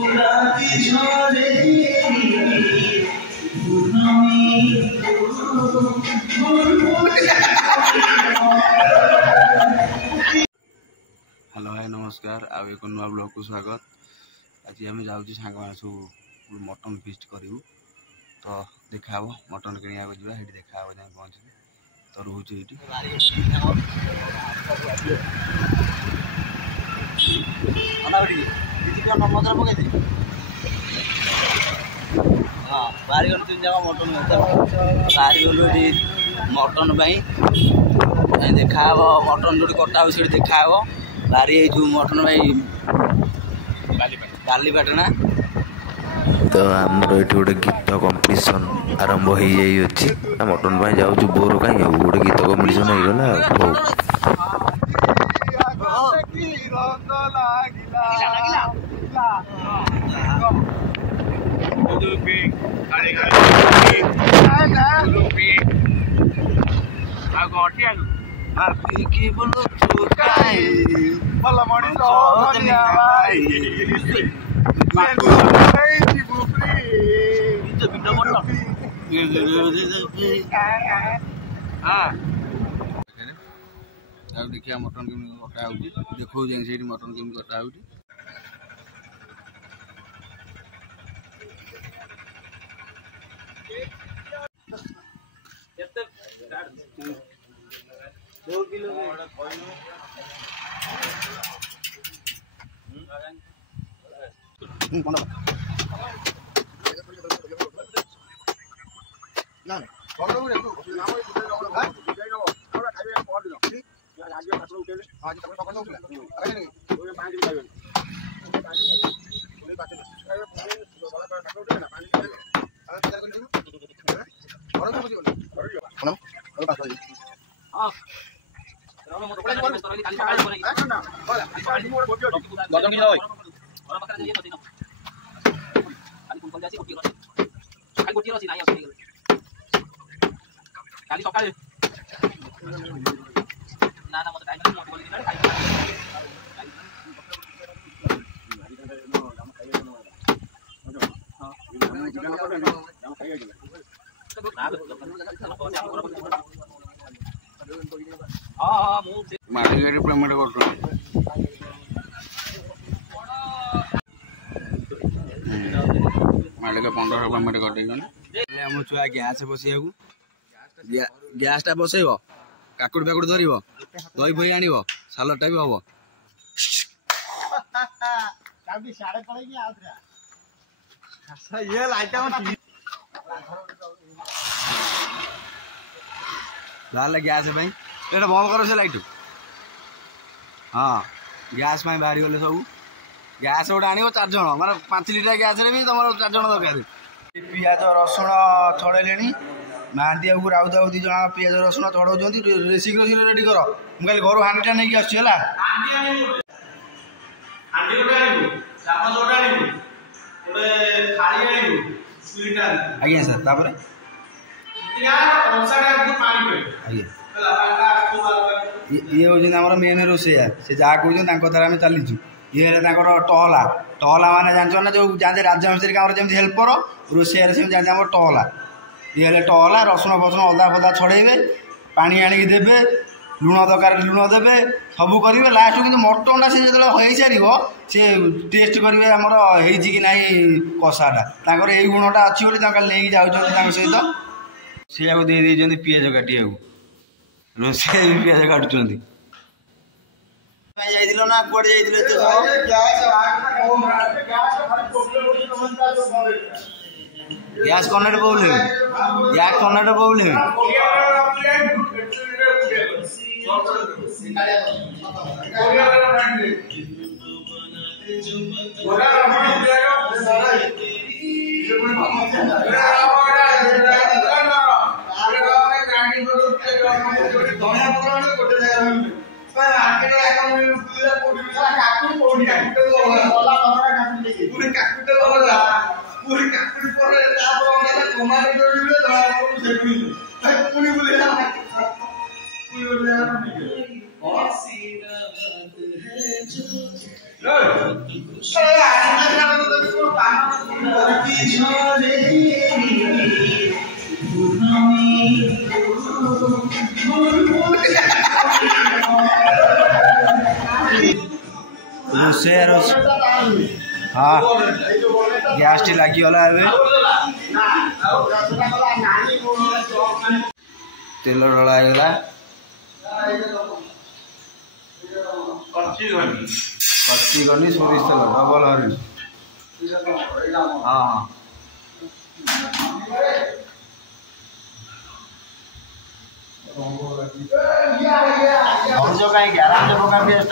Hello hi नमस्कार आ एक नुआ ब्लॉग को स्वागत। आज आम जाऊँ सांग सब मटन फिस्ट करूँ तो देखा मटन किणा जा देखा जाए पहुँचे तो रोचे ये बाहरी गलु तीन जाक मटन बाहरी गलु मटन देखा मटन जो कटा हो देखा बाहरी जो मटन भाई बालीपाटना तो आमर ये गोटे गीत कंपटीशन आरंभ हो जाइए मटन पर जाऊँ बोर कहीं गोटे गीत कंपटीशन हो देखिए मटन केमी कटा हो देखो मटन केमी कटा हो माटी गाड़ी पेमेंट कर मालिक 1500 पेमेंट कर आम छुआ गैस बसैया गैस टा बसैब काकुड़ फाकुड़ धर दही फही आण सालटा भी हम गैस बंद कर से लाइट हाँ गैस बाहरी गले सब गैस गोटे आण 4 जन माने 5 लिटर गैस भी तुम 4 जन दरकार पियाज रसुण छड़े महांती बाबू राउत बाबू 2 जन पियाज रसुण छड़ाऊँ शीघ्र शीघ्र रेडी कर मुझे घर हांडीटा नहीं आसला आज्ञा सर तापर ये हूँ मेन रोसैया से जहाँ कहते आम चलीचु ये टहला टहला माने जान ना जो जाते राजमिस्त्री काम जमी हेल्पर रोसैया जाते टहला ये टहला रसुण फसुण अदा फदा छड़े पानी आणिकी देवे लुण दरकार लुण देवे सब करेंगे लास्ट कि मटन से जो हो सार सी टेस्ट करेंगे आमर कि ना कषाटा यही गुणटा अच्छी बोली नहीं जाऊँ सहित सी दे पिज काटिया रोसे भी पिज काटुं ना कड़े gas connect problem gas connect problem हाँ गैस टी लगिगला तेल ढलागला कच्ची गनी सोरिष तेल डबल हरिण हाँ हाँ कहीं आराम से पका पेस्ट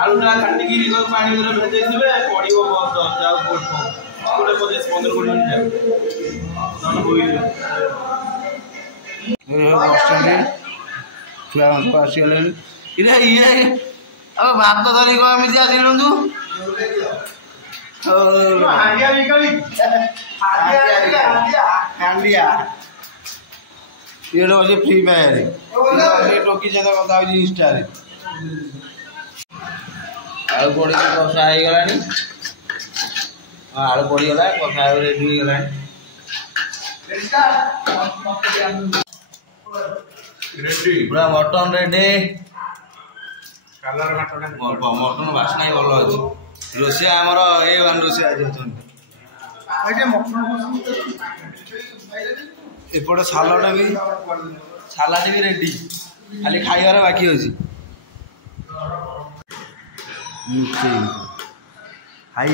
आलूटा काटिकी पानी भेजे पड़ो कोड़े 15 मिनट आसीगले ये भात धरिक एमती आसिलु ये बस फ्री फायर टोकी सहित कथा इंस्टा आलू पड़ी कषा हो गला आलू पड़गला कषा रेडी हो गला पूरा मटन रेडी मटन बास्ना भल अच्छे रोषे आमर ए1 रोषे एपटे सालाड भी रेडी खाली खाइबार बाकी अच्छी खाई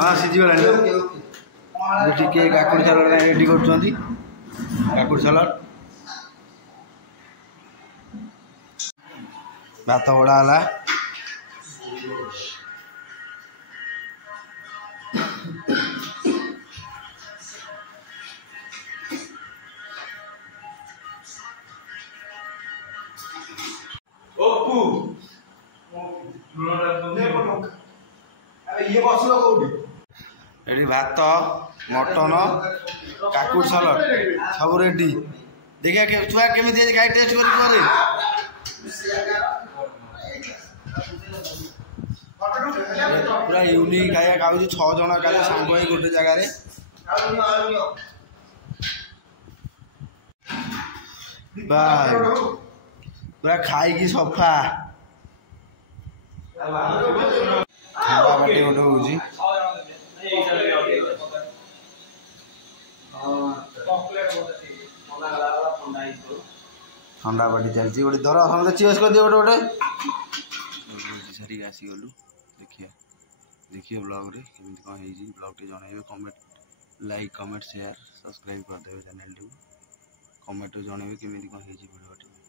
हाँ सीझीगला टे काकुड़ी सालाड रेडी कर सालाड भात बड़ा है रेडी भात मटन काकुड़ सालाड सब रेडी देखिए छुआ केमी गाई टेस्ट कर पूरा यूनिक खाया खाऊ 6 जन का सांग गोटे जगार पूरा खाई सफा ठंडा बाटी गोटे हूँ ठंडा बाटी चलती गोटे धर समझे चेस कर दिए गोटे सारिक आसीगलु देखिए ब्लॉग रे केमी कौन है ब्लॉग टी जनइबे comment like comment share subscribe करदे चैनल टी कमेंट जनइबे केमी कौन है वीडियो।